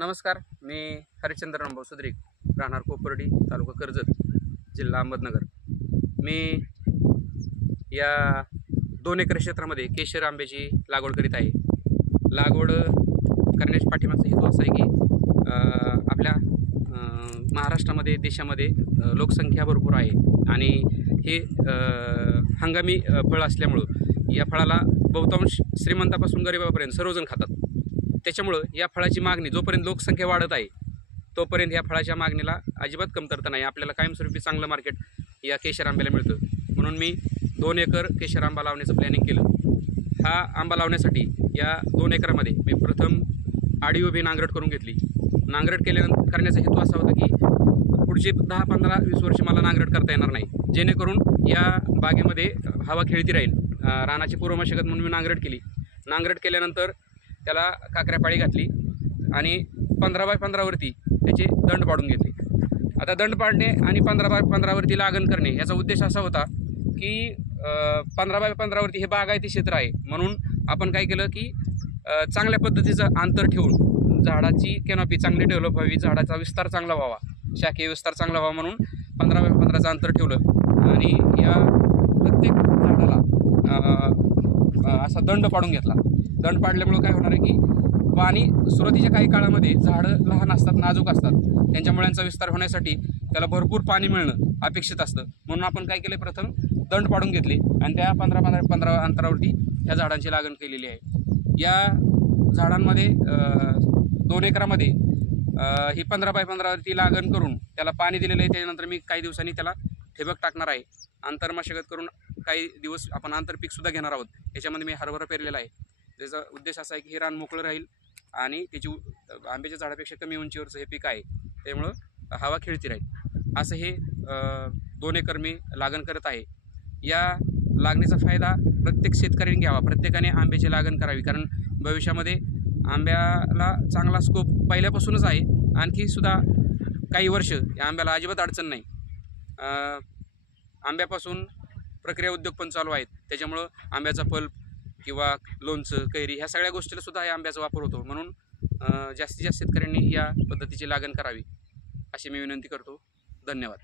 नमस्कार, मी हरिश्चंद्र रामभाऊ सुद्रिक, राहणार कोपर्डी, तालुका कर्जत, जिल्हा अहमदनगर। मी या 2 एकर क्षेत्रामध्ये केशर आंब्याची लागवड करीत आहे। लागवड करण्याच्या पाठीमागचा हेतू असा आहे की आपल्या महाराष्ट्रामध्ये, देशामध्ये लोकसंख्या भरपूर आहे आणि हे हंगामी फळ असल्यामुळं या फळाला बहुतांश श्रीमंतापासून गरिबापर्यंत सर्वजण खातात। त्याच्यामुळं या फळाची मागणी जोपर्यंत लोकसंख्या वाढत आहे तोपर्यंत या फळाच्या मागणीला अजिबात कमतरता नाही। आपल्याला कायमस्वरूपी चांगलं मार्केट या केशर आंब्याला मिळतं। म्हणून मी 2 एकर केशर आंबा लावण्याचं प्लॅनिंग केलं। हा आंबा लावण्यासाठी या 2 एकरामध्ये मी प्रथम आडी उभी नांगरट करून घेतली। नांगरट करण्याचा हेतू असा होता की पुढचे 10, 15, 20 वर्ष मला नांगरट करता येणार नाही, जेणेकरून या बागेमध्ये हवा खेळती राहील। रानाची पूर्वमशागत म्हणून मी नांगरट केली। नांगरट केल्यानंतर त्याला काकऱ्यापाळी घातली आणि 15 बाय 15 वरती त्याचे दंड पाडून घेतले। आता दंड पाडणे आणि 15 बाय 15 वरती लागण करणे याचा उद्देश असा होता की 15 बाय 15 वरती हे बागायती क्षेत्र आहे, म्हणून आपण काय केलं की चांगल्या पद्धतीचं अंतर ठेवून झाडाची कॅनॉपी चांगली डेव्हलप व्हावी, झाडाचा विस्तार चांगला व्हावा, शाखीय विस्तार चांगला व्हावा म्हणून 15 बाय 15चं अंतर ठेवलं आणि या प्रत्येक झाडाला असा दंड पाडून घेतला। दंड पाडल्यामुळं काय होणार आहे की पाणी सुरुवातीच्या काही काळामध्ये झाडं लहान असतात, नाजूक असतात, त्यांच्या मुळ्यांचा विस्तार होण्यासाठी त्याला भरपूर पाणी मिळणं अपेक्षित असतं। म्हणून आपण काय केलं, प्रथम दंड पाडून घेतले आणि त्या 15 अंतरावरती ह्या झाडांची लागण केलेली आहे। या झाडांमध्ये 2 एकरामध्ये ही 15 बाय 15 वरती लागण करून त्याला पाणी दिलेलं आहे। त्यानंतर मी काही दिवसांनी त्याला ठिबक टाकणार आहे। आंतरमशागत करून काही दिवस आपण आंतरपीकसुद्धा घेणार आहोत। याच्यामध्ये मी हरभरा पेरलेला आहे। त्याचा उद्देश असा आहे की हे रान मोकळं राहील आणि त्याची आंब्याच्या झाडापेक्षा कमी उंचीवरचं हे पीक आहे, त्यामुळं हवा खेळती राहील। असं हे 2 एकर मी लागण करत आहे। या लागणीचा फायदा प्रत्येक शेतकऱ्यांनी घ्यावा, प्रत्येकाने आंब्याची लागण करावी, कारण भविष्यामध्ये आंब्याला चांगला स्कोप पहिल्यापासूनच आहे। आणखीसुद्धा काही वर्ष या आंब्याला अजिबात अडचण नाही। आंब्यापासून प्रक्रिया उद्योग पण चालू आहेत, त्याच्यामुळं आंब्याचा पल्प किंवा लोणचं, कैरी ह्या सगळ्या गोष्टीला सुद्धा या आंब्याचा वापर होतो। म्हणून जास्तीत जास्त शेतकऱ्यांनी या पद्धतीची लागण करावी अशी मी विनंती करतो। धन्यवाद।